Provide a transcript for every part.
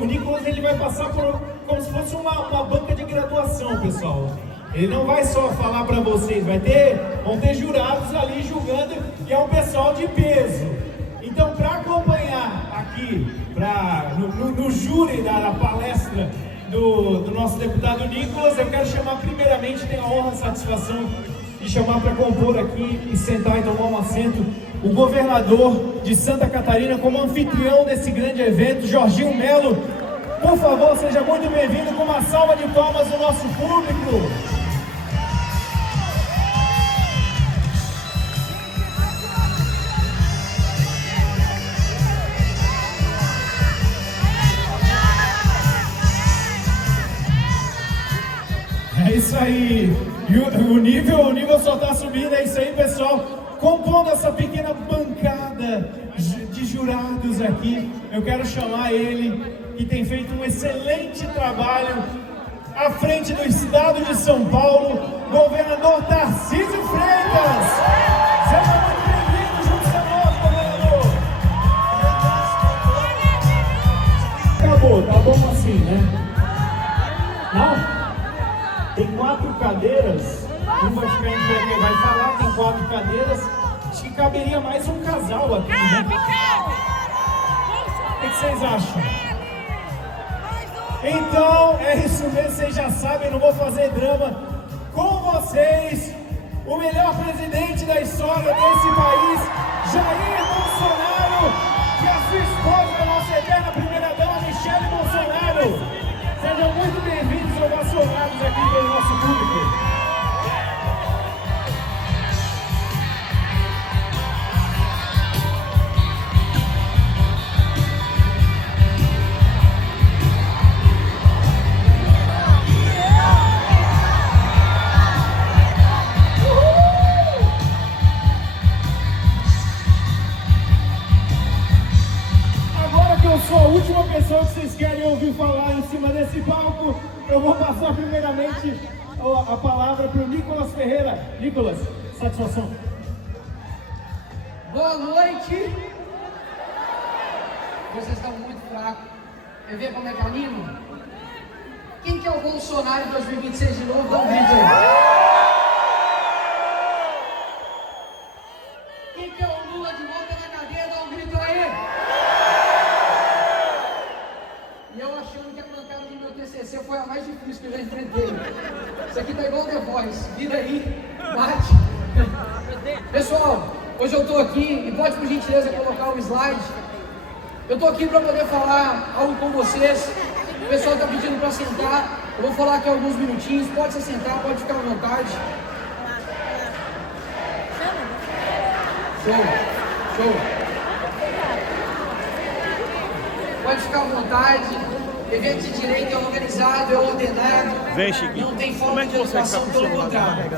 O Nicolas ele vai passar por como se fosse uma banca de graduação, pessoal. Ele não vai só falar para vocês, vão ter jurados ali julgando, e é um pessoal de peso. Então, para acompanhar aqui, no júri da palestra do nosso deputado Nicolas, eu quero chamar primeiramente, tenho a honra e satisfação de chamar para compor aqui e sentar e tomar um assento, o governador de Santa Catarina como anfitrião desse grande evento, Jorginho Melo. Por favor, seja muito bem-vindo, com uma salva de palmas do nosso público. É isso aí, e o nível só está subindo, é isso aí, pessoal. Compondo essa pequena bancada de jurados aqui, eu quero chamar ele, que tem feito um excelente trabalho à frente do estado de São Paulo, governador Tarcísio Freitas. Seja muito bem-vindo, junto conosco, governador. Acabou, tá bom assim, né? Não? Tem 4 cadeiras, uma acho que a gente vai falar, tem 4 cadeiras, acho que caberia mais um casal aqui, né? O que vocês acham? Então, é isso mesmo, vocês já sabem, não vou fazer drama. Com vocês, o melhor presidente da história desse país, Jair Bolsonaro, e a sua esposa, a nossa eterna primeira-dama, Michele Bolsonaro. Sejam muito bem-vindos, ovacionados aqui pelo nosso público. Eu sou a última pessoa que vocês querem ouvir falar em cima desse palco. Eu vou passar primeiramente a palavra para o Nicolas Ferreira. Nicolas, satisfação. Boa noite. Vocês estão muito fracos. Quer ver como é que animo? Quem que é o Bolsonaro em 2026 de novo? Dá um grito aí. Quem que é o Lula de volta na cadeia? Dá um grito aí. E eu achando que a bancada do meu TCC foi a mais difícil que eu já enfrentei. Isso aqui tá igual The Voice. Vira aí, bate. Pessoal, hoje eu tô aqui, e pode por gentileza colocar o slide. Eu tô aqui para poder falar algo com vocês. O pessoal tá pedindo para sentar. Eu vou falar aqui alguns minutinhos. Pode se sentar, pode ficar à vontade. Show, show. Pode ficar à vontade. Evento de direito é organizado, é ordenado. Vem, Chiquinho. Não tem forma de educação, pelo contrário.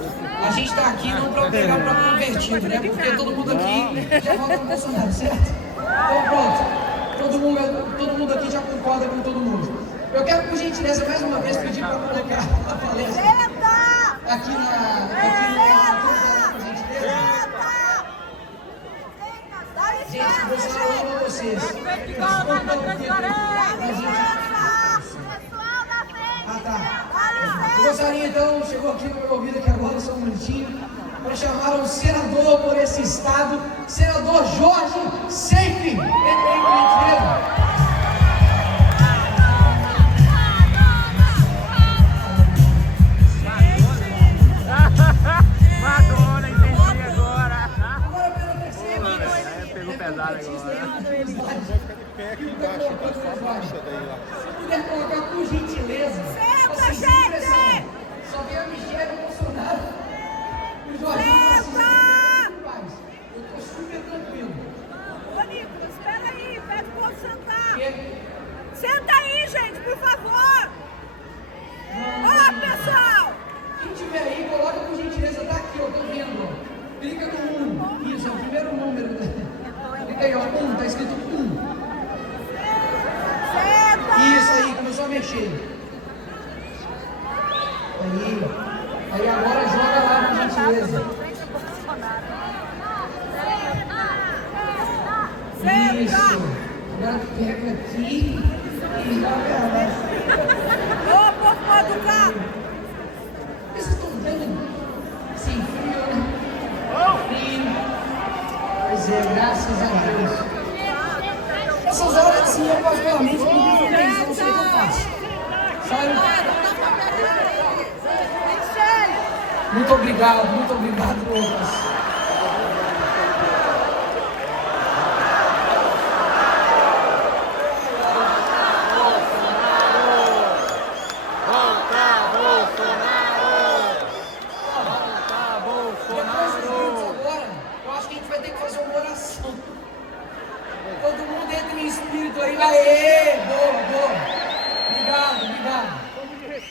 A gente está aqui não para pegar para convertido, né? Porque todo mundo aqui já vota no Bolsonaro, certo? Então pronto. Todo mundo aqui já concorda com todo mundo. Eu quero, por gentileza, mais uma vez pedir para colocar a palestra aqui por gentileza. Gente, Bolsonaro ama vocês. Ah, tá. Eu gostaria, então, chegou aqui no meu ouvido aqui agora, só um minutinho, para chamar um senador por esse estado, senador Jorge Seife. Entre aí, por gentileza. Madonna, entendi agora. Agora pela terceira vez. Pegou pesado agora. Quem é que encaixa com a sua faixa daí lá? Se puder colocar por gentileza. Senta, gente! Só vem a Michele Bolsonaro. E o Jorge. Eu tô super tranquilo. Ô, Nicolas, espera aí, pede pro povo sentar. Porque... Senta aí, gente, por favor. Olá, pessoal. Quem tiver aí, coloca por gentileza, tá aqui, eu tô vendo. Ó. Clica no 1. Isso, é o primeiro número. Clica aí, ó, 1, tá escrito 1. Isso aí, começou a mexer. Aí agora joga lá, por gentileza. Isso. Agora pega aqui. Ô, povo mal educado! Vocês estão vendo? Sem frio, né? Frio. Pois é, graças a Deus. Essas horas assim, eu particularmente não vivo bem, eu não sei o que eu faço. Sério? Muito obrigado, Lucas. Todo mundo entra em espírito aí. Aê! Boa! Obrigado.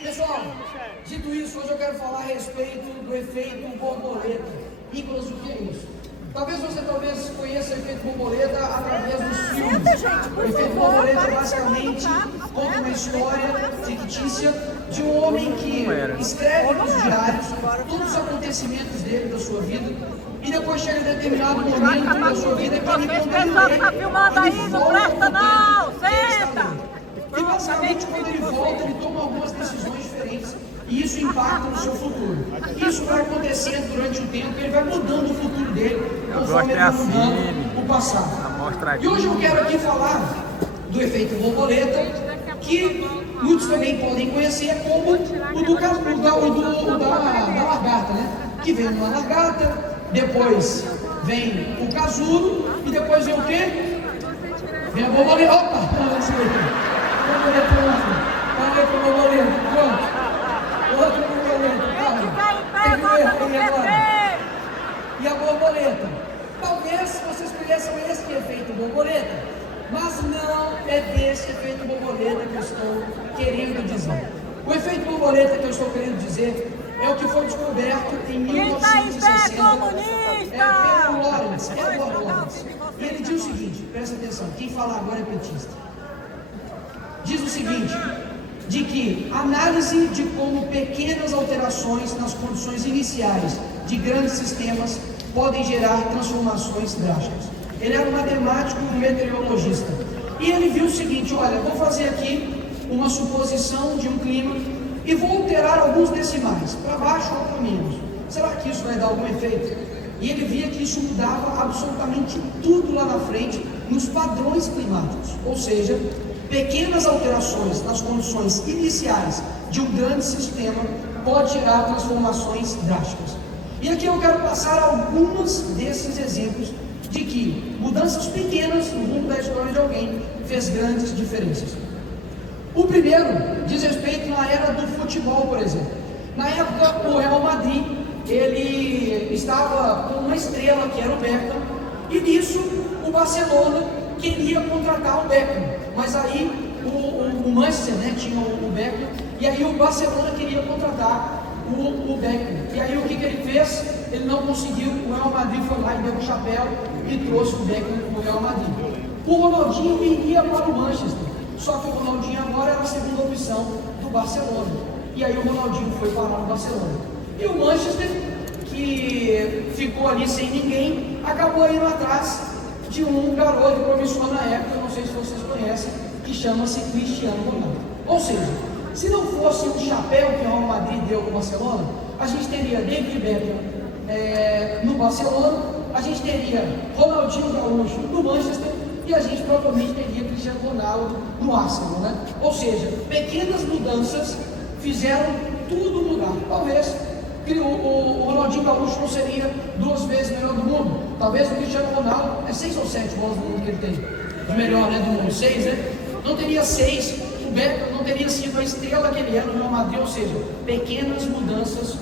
Pessoal, dito isso, hoje eu quero falar a respeito do efeito borboleta. Nicolas, o que é isso? Talvez você conheça o efeito borboleta através dos filmes. O efeito borboleta basicamente conta uma história fictícia de um homem que escreve nos diários todos os acontecimentos dele, da sua vida. E depois chega determinado momento da sua vida que ele tá filmando aí, não presta não! Senta! E basicamente quando ele volta, ele toma algumas decisões diferentes e isso impacta no seu futuro. Isso vai acontecendo durante o tempo, ele vai mudando o futuro dele conforme ele vai mudando o passado. E hoje eu quero aqui falar do efeito borboleta, que muitos também podem conhecer como o da lagarta, né? Que vem uma lagarta, depois vem o casulo e depois vem o quê? Vem a borboleta. Opa! Borboleta, pronto. Outra borboleta, E a borboleta? Talvez vocês conheçam esse efeito borboleta, mas não é desse efeito borboleta que eu estou querendo dizer. O efeito borboleta que eu estou querendo dizer é o que foi descoberto em 1960 pelo Lawrence, Edward Lawrence. E ele diz o seguinte, presta atenção, quem fala agora é petista. Diz o seguinte, de que análise de como pequenas alterações nas condições iniciais de grandes sistemas podem gerar transformações drásticas. Ele era um matemático e um meteorologista. E ele viu o seguinte, olha, vou fazer aqui uma suposição de um clima e vou alterar alguns decimais, para baixo ou para menos. Será que isso vai dar algum efeito? E ele via que isso mudava absolutamente tudo lá na frente, nos padrões climáticos. Ou seja, pequenas alterações nas condições iniciais de um grande sistema pode gerar transformações drásticas. E aqui eu quero passar alguns desses exemplos de que mudanças pequenas no rumo da história de alguém fez grandes diferenças. O primeiro diz respeito na era do futebol, por exemplo. Na época, o Real Madrid, ele estava com uma estrela, que era o Beckham, e nisso o Barcelona queria contratar o Beckham, mas aí o Manchester, né, tinha o Beckham, e aí o Barcelona queria contratar o Beckham. E aí o que ele fez? Ele não conseguiu, o Real Madrid foi lá e deu um chapéu e trouxe o Beckham para o Real Madrid. O Ronaldinho iria para o Manchester, só que o Ronaldinho agora era a segunda opção do Barcelona. E aí o Ronaldinho foi parar no Barcelona. E o Manchester, que ficou ali sem ninguém, acabou indo atrás de um garoto promissor na época, não sei se vocês conhecem, que chama-se Cristiano Ronaldo. Ou seja, se não fosse o chapéu que o Real Madrid deu para o Barcelona, a gente teria David Beckham no Barcelona, a gente teria Ronaldinho Gaúcho no Manchester e a gente provavelmente teria Cristiano Ronaldo no Arsenal, né? Ou seja, pequenas mudanças fizeram tudo mudar. Talvez o Ronaldinho Gaúcho não seria 2 vezes melhor do mundo, talvez o Cristiano Ronaldo é 6 ou 7 bolas do mundo que ele tem, de melhor, né, do mundo, 6, né? Não teria 6, o Beckham não teria sido a estrela que ele era no Real Madrid, ou seja, pequenas mudanças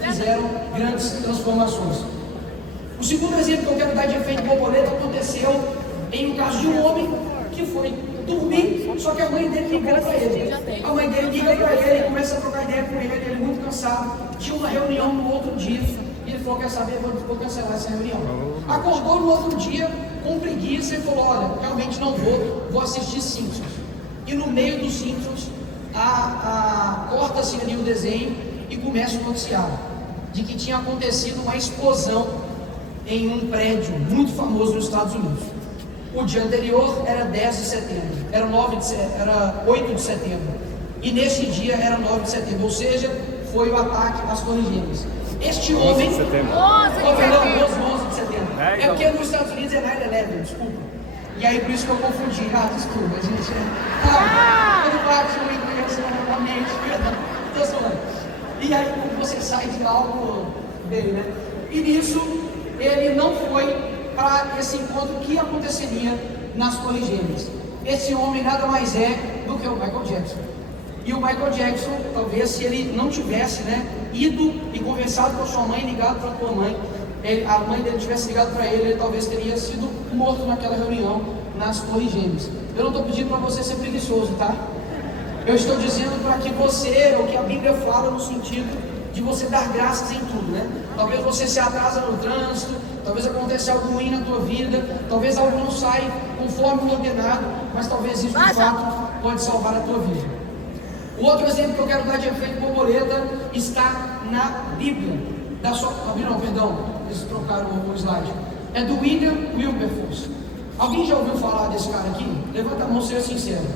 fizeram grandes transformações. O segundo exemplo que eu quero dar de efeito borboleta aconteceu em um caso de um homem que foi dormir, só que a mãe dele ligou para ele. A mãe dele liga para ele, começa a trocar ideia com ele muito cansado. Tinha uma reunião no outro dia e ele falou, quer saber, vou cancelar essa reunião. Acordou no outro dia com preguiça e falou, olha, realmente não vou assistir Simpsons. E no meio dos Simpsons, corta-se ali o desenho e começa o noticiário de que tinha acontecido uma explosão em um prédio muito famoso nos Estados Unidos. O dia anterior era 10 de setembro, era 8 de setembro, e nesse dia era 9 de setembro, ou seja, foi o ataque às Torres Gêmeas. Este homem... 11 de setembro. 11 de setembro. 11 de setembro. É, então. Porque nos Estados Unidos é 9/11, desculpa. E aí por isso que eu confundi. Desculpa, gente. Eu não bate o inglês normalmente. Tô zoando. E aí você sai de algo dele, né? E nisso, ele não foi para esse encontro que aconteceria nas Torres Gêmeas. Esse homem nada mais é do que o Michael Jackson. E o Michael Jackson, talvez se ele não tivesse, né, ido e conversado com a sua mãe, ligado para a tua mãe, a mãe dele tivesse ligado para ele talvez teria sido morto naquela reunião nas Torres Gêmeas. Eu não estou pedindo para você ser preguiçoso, tá? Eu estou dizendo para que você, o que a Bíblia fala no sentido de você dar graças em tudo, né? Talvez você se atrasa no trânsito, talvez aconteça algo ruim na tua vida, talvez algo não saia conforme o ordenado, mas talvez isso de fato pode salvar a tua vida. O outro exemplo que eu quero dar de efeito borboleta está na Bíblia. Eles trocaram o slide. É do William Wilberforce. Alguém já ouviu falar desse cara aqui? Levanta a mão, seja sincero.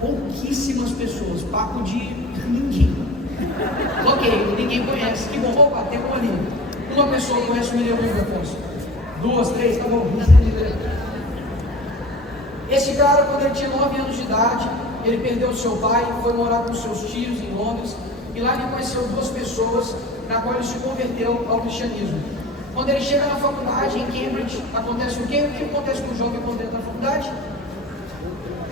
Pouquíssimas pessoas, papo de ninguém. Ok, ninguém conhece. Que bom, opa, tem um ali. Uma pessoa conhece o William Wilberforce. 2, 3, tá bom. Esse cara, quando ele tinha 9 anos de idade, ele perdeu seu pai, foi morar com seus tios em Londres, e lá ele conheceu 2 pessoas, na qual ele se converteu ao cristianismo. Quando ele chega na faculdade, em Cambridge, acontece o quê? O que acontece com o jovem quando entra na faculdade?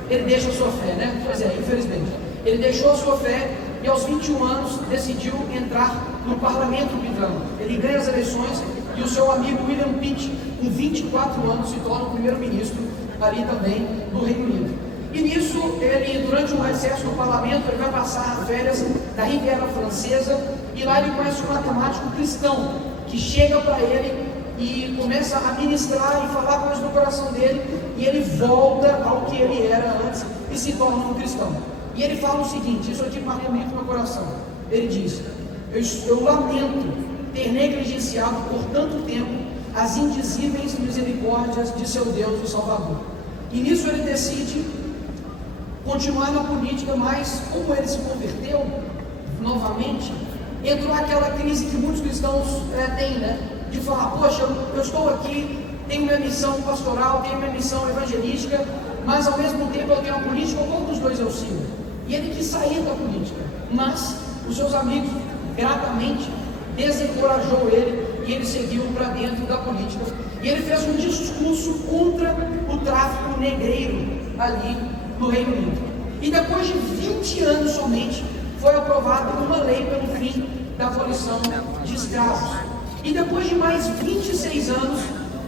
Ele deixa a sua fé, né? Pois é, infelizmente. Ele deixou a sua fé e aos 21 anos decidiu entrar no parlamento britânico. Ele ganha as eleições e o seu amigo William Pitt, com 24 anos, se torna o primeiro-ministro ali também do Reino Unido. E nisso, ele, durante um recesso no parlamento, ele vai passar férias na Riviera Francesa e lá ele conhece um matemático cristão que chega para ele e começa a ministrar e falar coisas do coração dele, e ele volta ao que ele era antes e se torna um cristão. E ele fala o seguinte, isso aqui marcou muito meu coração. Ele diz: eu lamento ter negligenciado por tanto tempo as indizíveis misericórdias de seu Deus e Salvador. E nisso ele decide continuar na política, mas como ele se converteu novamente, entrou aquela crise que muitos cristãos têm, né? De falar, poxa, eu estou aqui, tenho minha missão pastoral, tenho minha missão evangelística, mas ao mesmo tempo eu tenho a política, qual dos dois eu sigo? E ele quis sair da política, mas os seus amigos gratamente desencorajou ele e ele seguiu para dentro da política. E ele fez um discurso contra o tráfico negreiro ali no Reino Unido. E depois de 20 anos somente, foi aprovada uma lei pelo fim da abolição de escravos. E depois de mais 26 anos,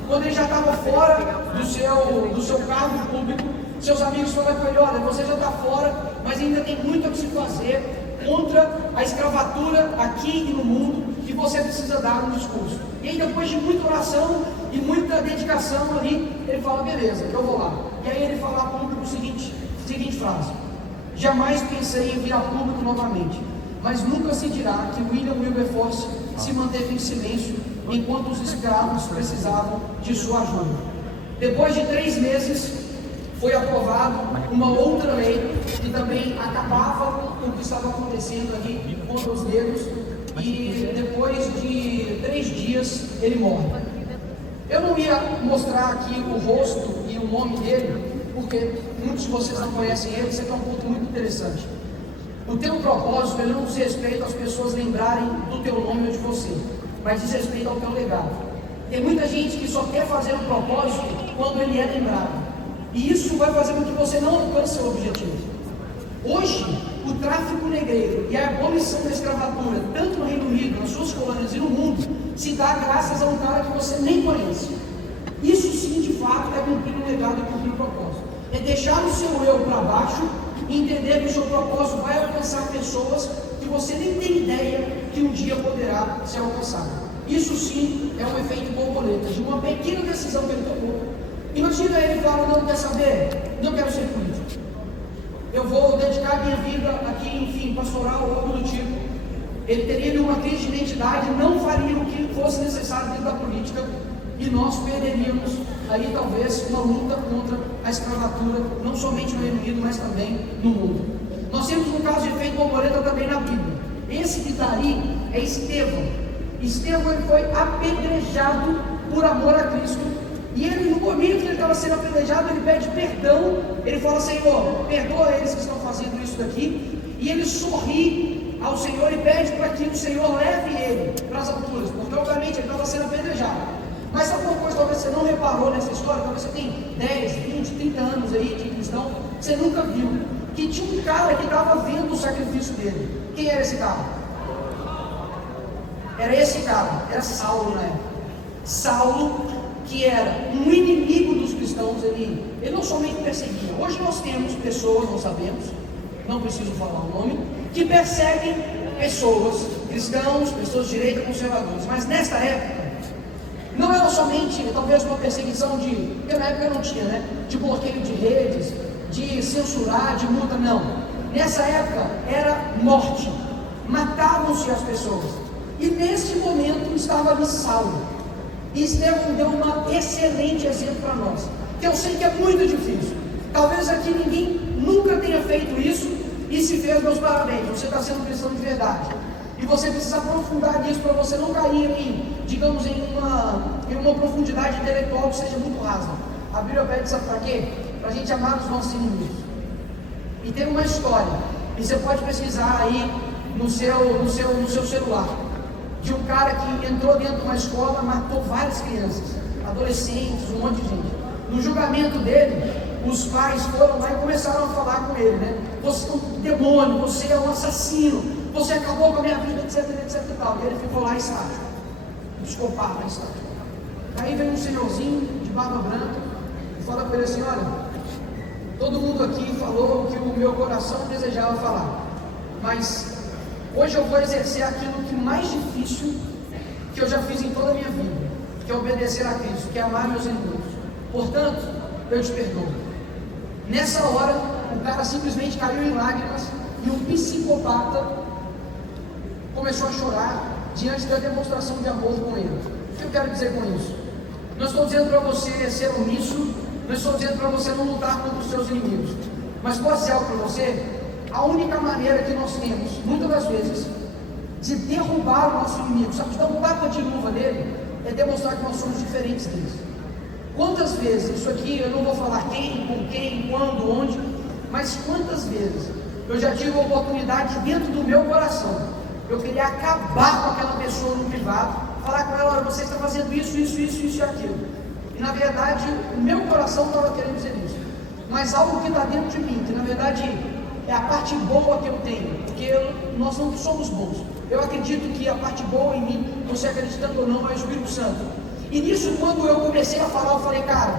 quando ele já estava fora do seu cargo público, seus amigos falaram para ele: olha, você já está fora, mas ainda tem muito a se fazer contra a escravatura aqui e no mundo, e você precisa dar um discurso. E aí, depois de muita oração e muita dedicação ali, ele fala: beleza, eu vou lá. E aí ele fala a público a seguinte frase: jamais pensei em vir a público novamente, mas nunca se dirá que William Wilberforce se manteve em silêncio enquanto os escravos precisavam de sua ajuda. Depois de 3 meses, foi aprovado uma outra lei que também acabava com o que estava acontecendo ali contra os negros, e depois de 3 dias ele morre. Eu não ia mostrar aqui o rosto e o nome dele, porque muitos de vocês não conhecem ele. Isso aqui é um ponto muito interessante. O teu propósito, ele não diz respeito às pessoas lembrarem do teu nome ou de você, mas diz respeito ao teu legado. Tem muita gente que só quer fazer um propósito quando ele é lembrado, e isso vai fazer com que você não alcance seu objetivo. Hoje, o tráfico negreiro e a abolição da escravatura, tanto no Reino Unido, nas suas colônias e no mundo, se dá graças a um cara que você nem conhece. Isso sim, de fato, é cumprir um legado e cumprir um propósito. É deixar o seu eu para baixo e entender que o seu propósito vai alcançar pessoas que você nem tem ideia que um dia poderá ser alcançado. Isso sim é um efeito borboleta, de uma pequena decisão que ele tomou. Imagina ele fala: não quer saber, não quero ser político, eu vou dedicar minha vida aqui, enfim, pastoral ou algo do tipo. Ele teria uma crise de identidade, não faria o que fosse necessário dentro da política, e nós perderíamos aí talvez uma luta contra a escravatura, não somente no Reino Unido, mas também no mundo. Nós temos um caso de efeito borboleta também na Bíblia. Esse que está aí é Estevão. Estevão, ele foi apedrejado por amor a Cristo, e ele, no momento que ele estava sendo apedrejado, ele pede perdão. Ele fala: Senhor, perdoa eles que estão fazendo isso daqui, e ele sorri ao Senhor e pede para que o Senhor leve ele para as alturas, porque obviamente ele estava sendo apedrejado. Mas sabe uma coisa, talvez você não reparou nessa história, talvez você tenha 10, 20, 30 anos aí de cristão, você nunca viu, que tinha um cara que estava vendo o sacrifício dele. Quem era esse cara? Era esse cara, era Saulo na época. Saulo, que era um inimigo dos cristãos, ele não somente perseguia. Hoje nós temos pessoas, nós sabemos, não preciso falar o nome, que perseguem pessoas, cristãos, pessoas de direita, conservadores. Mas nesta época, não era somente talvez uma perseguição porque na época não tinha, né? De bloqueio de redes, de censurar, de multa, não. Nessa época era morte, matavam-se as pessoas. E nesse momento estava ali Saulo. E Estevão deu um excelente exemplo para nós, que eu sei que é muito difícil. Talvez aqui ninguém nunca tenha feito isso, e se fez, meus parabéns, você está sendo cristão de verdade. E você precisa aprofundar nisso para você não cair digamos, em uma profundidade intelectual que seja muito rasa. A Bíblia pede, sabe para quê? Para a gente amar os nossos inimigos. E tem uma história, e você pode pesquisar aí no seu celular, de um cara que entrou dentro de uma escola, matou várias crianças, adolescentes, um monte de gente. No julgamento dele, os pais foram lá e começaram a falar com ele, né? Você é um demônio, você é um assassino, você acabou com a minha vida, etc, etc e tal. E ele ficou lá estático, psicopata estático. Aí vem um senhorzinho de barba branca e fala com ele assim: olha, todo mundo aqui falou o que o meu coração desejava falar, mas hoje eu vou exercer aquilo que mais difícil que eu já fiz em toda a minha vida, que é obedecer a Cristo, que é amar meus inimigos. Portanto, eu te perdoo. Nessa hora, o cara simplesmente caiu em lágrimas e um psicopata começou a chorar diante da demonstração de amor com ele. O que eu quero dizer com isso? Não estou dizendo para você ser omisso, não estou dizendo para você não lutar contra os seus inimigos, mas posso dizer algo para você? A única maneira que nós temos, muitas das vezes, de derrubar o nosso inimigo, sabe, de dar um tapa de luva nele, é demonstrar que nós somos diferentes deles. Quantas vezes, isso aqui eu não vou falar quem, com quem, quando, onde, mas quantas vezes eu já tive a oportunidade dentro do meu coração, eu queria acabar com aquela pessoa no privado, falar com ela: olha, você está fazendo isso e aquilo. E na verdade, o meu coração estava querendo dizer isso, mas algo que está dentro de mim, que na verdade é a parte boa que eu tenho, porque nós não somos bons. Eu acredito que a parte boa em mim, você acreditando ou não, é o Espírito Santo. E nisso, quando eu comecei a falar, eu falei: cara,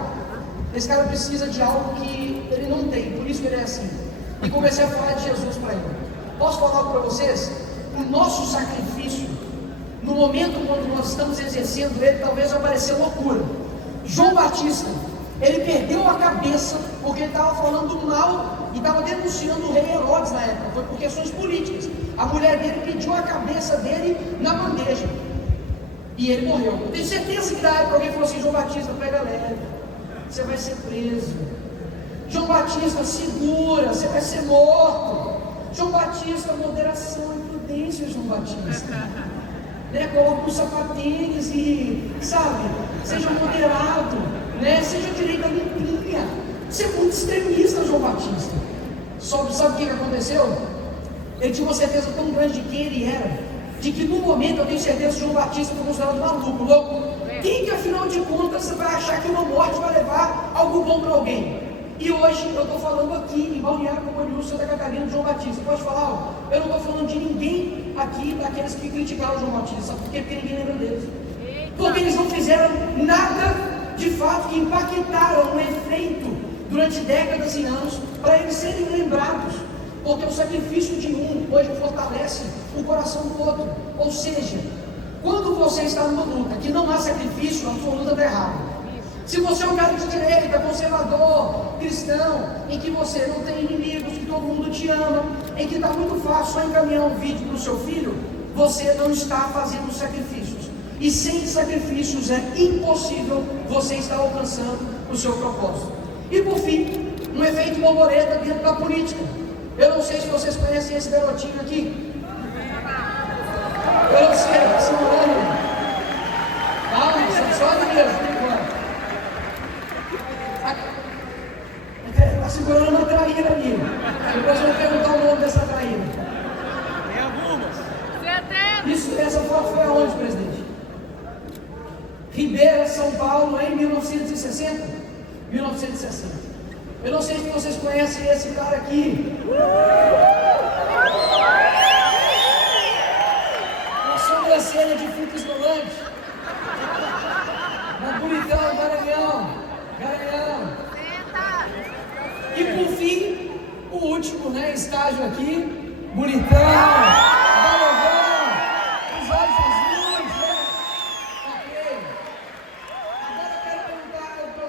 esse cara precisa de algo que ele não tem, por isso que ele é assim. E comecei a falar de Jesus para ele. Posso falar algo para vocês? O nosso sacrifício, no momento quando nós estamos exercendo ele, talvez vai parecer loucura. João Batista, ele perdeu a cabeça porque ele estava falando mal e estava denunciando o rei Herodes na época. Foi por questões políticas. A mulher dele pediu a cabeça dele na bandeja e ele morreu. Eu tenho certeza que na época alguém falou assim: João Batista, pega leve, você vai ser preso. João Batista, segura, você vai ser morto. João Batista, moderação e prudência. João Batista, né? Coloca um sapatênis e, sabe, seja moderado, né? Seja direita limpinha. Você é muito extremista, João Batista. Sabe o que aconteceu? Ele tinha uma certeza tão grande de quem ele era, de que no momento eu tenho certeza que João Batista foi considerado maluco, louco. Quem que afinal de contas você vai achar que uma morte vai levar algo bom para alguém? E hoje eu estou falando aqui em Balneário Camboriú, Santa Catarina, de João Batista. Pode falar algo? Eu não estou falando de ninguém aqui, daqueles que criticaram João Batista. Sabe por quê? Porque ninguém lembra deles. Porque eles não fizeram nada de fato que impactaram o efeito durante décadas e anos para eles serem lembrados. Porque o sacrifício de um hoje fortalece o coração do outro. Ou seja, quando você está numa luta que não há sacrifício, a sua luta está errada. Se você é um cara de direita, conservador, cristão, em que você não tem inimigos, que todo mundo te ama, em que está muito fácil só encaminhar um vídeo para o seu filho, você não está fazendo sacrifícios. E sem sacrifícios é impossível você estar alcançando o seu propósito. E por fim, um efeito borboleta dentro da política. Eu não sei se vocês conhecem esse garotinho aqui. Eu não sei, se não olha. Calma, só de Deus, por enquanto. Está segurando uma traíra ali. Depois eu vou perguntar o nome dessa traíra. Tem algumas. Essa foto foi aonde, presidente? Ribeira, São Paulo, em 1960? 1960. Eu não sei se vocês conhecem esse cara aqui. Uma sobrancelha de fruta escolante. Napolitano, Garanhão. E por fim, o último, né, estágio aqui, bonitão, galogão, os olhos azuis, né? Ok. Agora eu quero perguntar algo para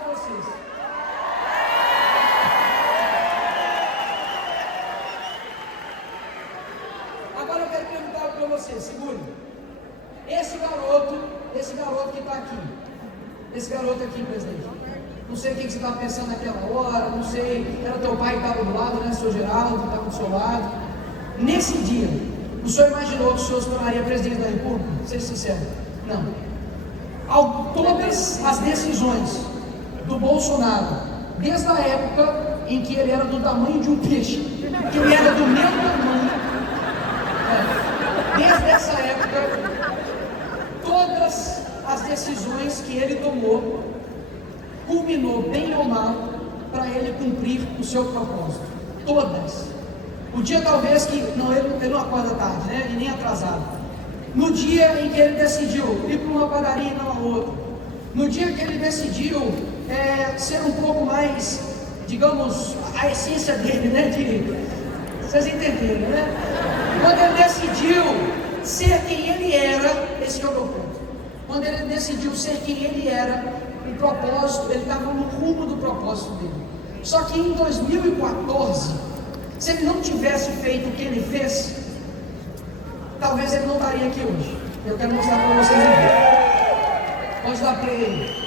vocês. Segure. Esse garoto que está aqui, esse garoto aqui, presidente, não sei o que você estava pensando naquela hora, não sei, era teu pai que estava do lado, né, seu Geraldo, que estava do seu lado. Nesse dia, o senhor imaginou que o senhor se tornaria presidente da República? Seja sincero. Não. Todas as decisões do Bolsonaro, desde a época em que ele era do tamanho de um peixe, que ele era do meu tamanho, desde essa época, todas as decisões que ele tomou, culminou bem ou mal para ele cumprir o seu propósito. Todas. O dia talvez que, não, ele não acorda tarde, né? E nem atrasado. No dia em que ele decidiu ir para uma padaria e não a outra. No dia que ele decidiu ser um pouco mais, digamos, a essência dele, né? Vocês entenderam, né? Quando ele decidiu ser quem ele era, esse é o meu ponto. Quando ele decidiu ser quem ele era, o propósito, ele estava no rumo do propósito dele. Só que em 2014, se ele não tivesse feito o que ele fez, talvez ele não estaria aqui hoje. Eu quero mostrar para vocês aqui. Pode dar play aí.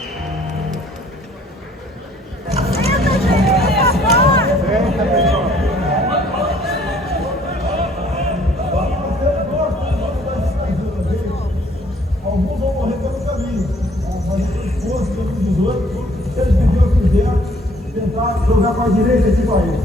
Alguns vão morrer pelo caminho, mas os 18, eles pediram que quiser tentar jogar para a direita esse país.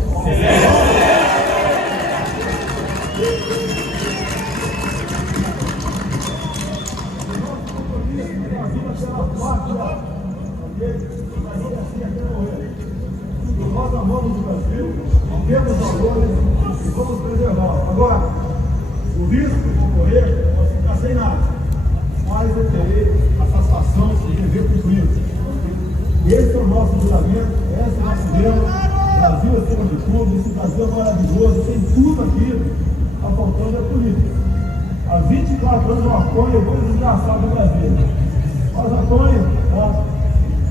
Nós amamos o Brasil, temos valores e vamos preservar. Agora, o risco de morrer pode ficar sem nada, mas eu terei a satisfação de viver cumprido. Esse é o nosso juramento, esse é o nosso lema. Brasil acima de tudo, esse Brasil é maravilhoso, tem tudo aqui, está faltando é política. Há 24 anos eu apoio o mais desgraçado do Brasil. Mas apoio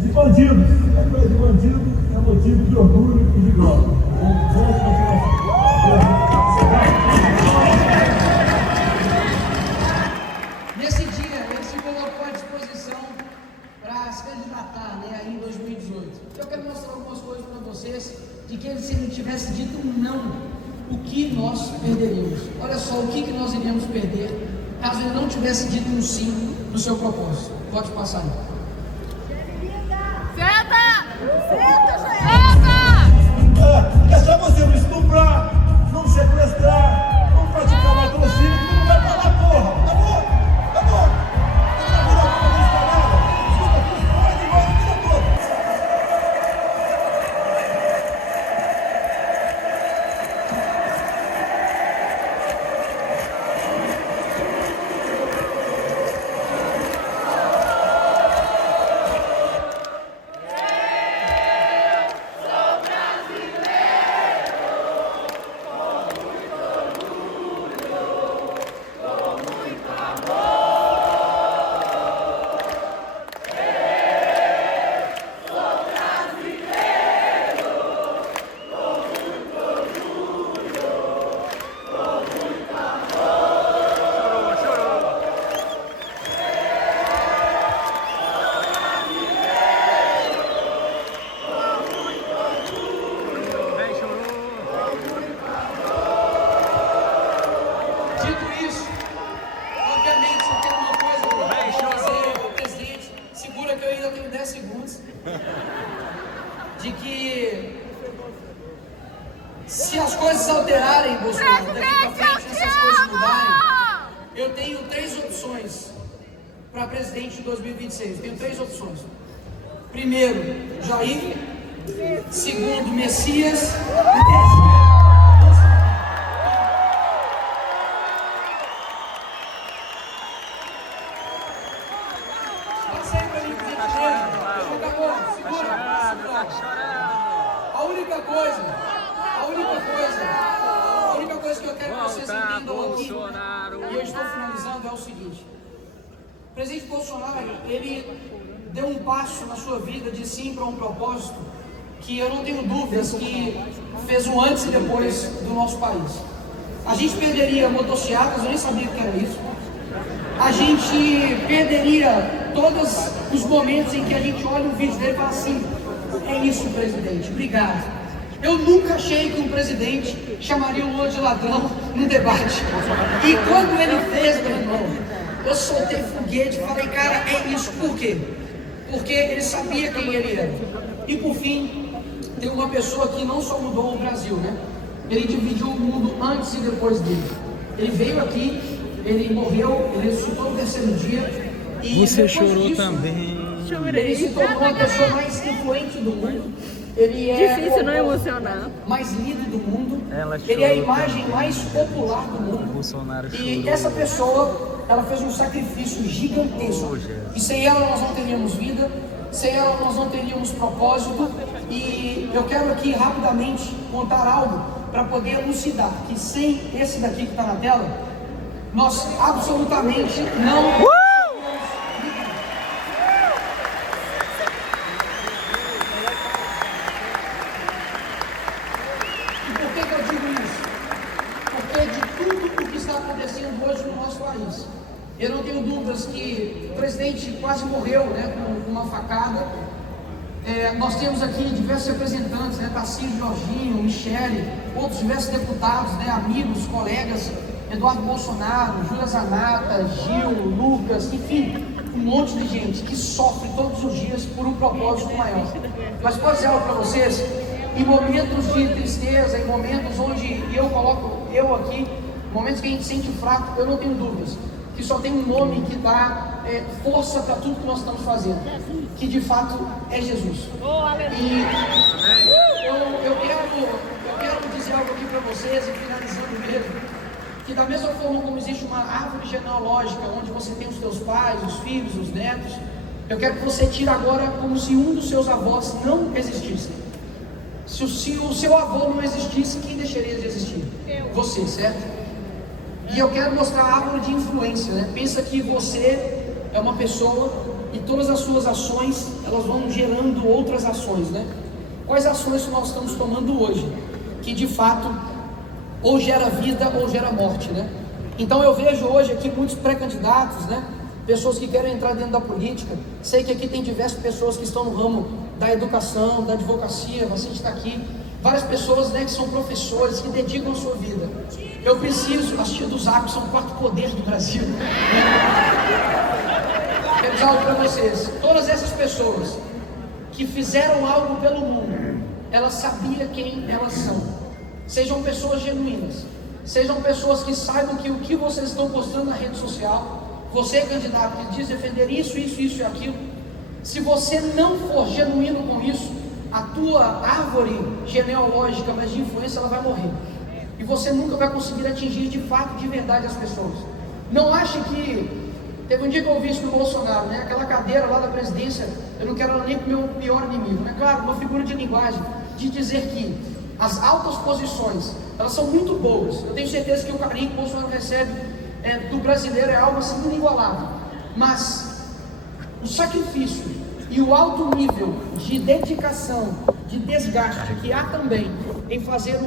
de bandidos. A coisa de bandido é motivo de orgulho e de glória. Nesse dia, ele se colocou à disposição para se candidatar, né, aí em 2018. Eu quero mostrar algumas coisas para vocês, de que se ele tivesse dito um não, o que nós perderíamos. Olha só o que nós iríamos perder, caso ele não tivesse dito um sim no seu propósito. Pode passar aí. Senta, gente! É só você não estuprar, não sequestrar, não praticar latrocínio, que não vai pagar porra. Acabou. Não vai virar uma música nada. Escuta, tu pode igual a vida toda. de que se as coisas alterarem, Bolsonaro, daqui para frente, se as coisas mudarem, eu tenho 3 opções para presidente de 2026. Tenho 3 opções. Primeiro, Jair. Segundo, Messias. E terceiro, passa aí pra mim, por gentileza. Acabou. Segura. A única coisa que eu quero que vocês entendam aqui, e eu estou finalizando, é o seguinte: o presidente Bolsonaro, ele deu um passo na sua vida de sim para um propósito que eu não tenho dúvidas que fez um antes e depois do nosso país. A gente perderia motocicletas, eu nem sabia o que era isso. A gente perderia todos os momentos em que a gente olha um vídeo dele e fala assim: é isso, presidente, obrigado. Eu nunca achei que um presidente chamaria o Lula de ladrão no debate. E quando ele fez, meu irmão, eu soltei foguete e falei: cara, é isso. Por quê? Porque ele sabia quem ele era. E por fim, tem uma pessoa que não só mudou o Brasil, né? Ele dividiu o mundo antes e depois dele. Ele veio aqui, ele morreu, ele ressuscitou no 3º dia. E você chorou disso, também. Ele se tornou a pessoa mais influente do mundo. Ele é Difícil não emocionar. mais lido do mundo. Ela Ele é a chorou imagem também. mais popular do mundo. Bolsonaro E chorou. essa pessoa, ela fez um sacrifício gigantesco. E sem ela nós não teríamos vida, sem ela nós não teríamos propósito. E eu quero aqui rapidamente contar algo para poder elucidar que sem esse daqui que está na tela, nós absolutamente não... E por que eu digo isso? Porque de tudo o que está acontecendo hoje no nosso país, eu não tenho dúvidas que o presidente quase morreu, né, com uma facada. Nós temos aqui diversos representantes, né, Tarcísio, Jorginho, Michele, outros diversos deputados, né, amigos, colegas, Eduardo Bolsonaro, Júlia Zanata, Gil, Lucas, enfim, um monte de gente que sofre todos os dias por um propósito maior. Mas pode dizer algo para vocês? Em momentos de tristeza, em momentos onde eu coloco eu aqui, momentos que a gente se sente fraco, eu não tenho dúvidas que só tem um nome que dá força para tudo que nós estamos fazendo, que de fato é Jesus. E eu quero dizer algo aqui para vocês, e finalizando mesmo, que da mesma forma como existe uma árvore genealógica, onde você tem os teus pais, os filhos, os netos, eu quero que você tire agora como se um dos seus avós não existisse. Se o seu avô não existisse, quem deixaria de existir? Você, certo? E eu quero mostrar a árvore de influência, né? Pensa que você é uma pessoa e todas as suas ações, elas vão gerando outras ações, né? Quais ações nós estamos tomando hoje? Que de fato, ou gera vida ou gera morte, né? Então eu vejo hoje aqui muitos pré-candidatos, né? Pessoas que querem entrar dentro da política. Sei que aqui tem diversas pessoas que estão no ramo da educação, da advocacia, você está aqui. Várias pessoas, né, que são professores, que dedicam a sua vida. Eu preciso, as tias do Zap são o 4º poder do Brasil. Quero dizer algo para vocês. Todas essas pessoas que fizeram algo pelo mundo, elas sabiam quem elas são. Sejam pessoas genuínas. Sejam pessoas que saibam que o que vocês estão postando na rede social, você, candidato, que diz defender isso, isso, isso e aquilo, se você não for genuíno com isso, a tua árvore genealógica, mas de influência, ela vai morrer. E você nunca vai conseguir atingir de fato, de verdade, as pessoas. Não ache que... Teve um dia que eu ouvi isso do Bolsonaro, né? Aquela cadeira lá da presidência, eu não quero ela nem para o meu pior inimigo, né? Claro, uma figura de linguagem, de dizer que as altas posições, elas são muito boas. Eu tenho certeza que o carinho que o Bolsonaro recebe do brasileiro é algo assim inigualável. Mas o sacrifício e o alto nível de dedicação, de desgaste que há também em fazer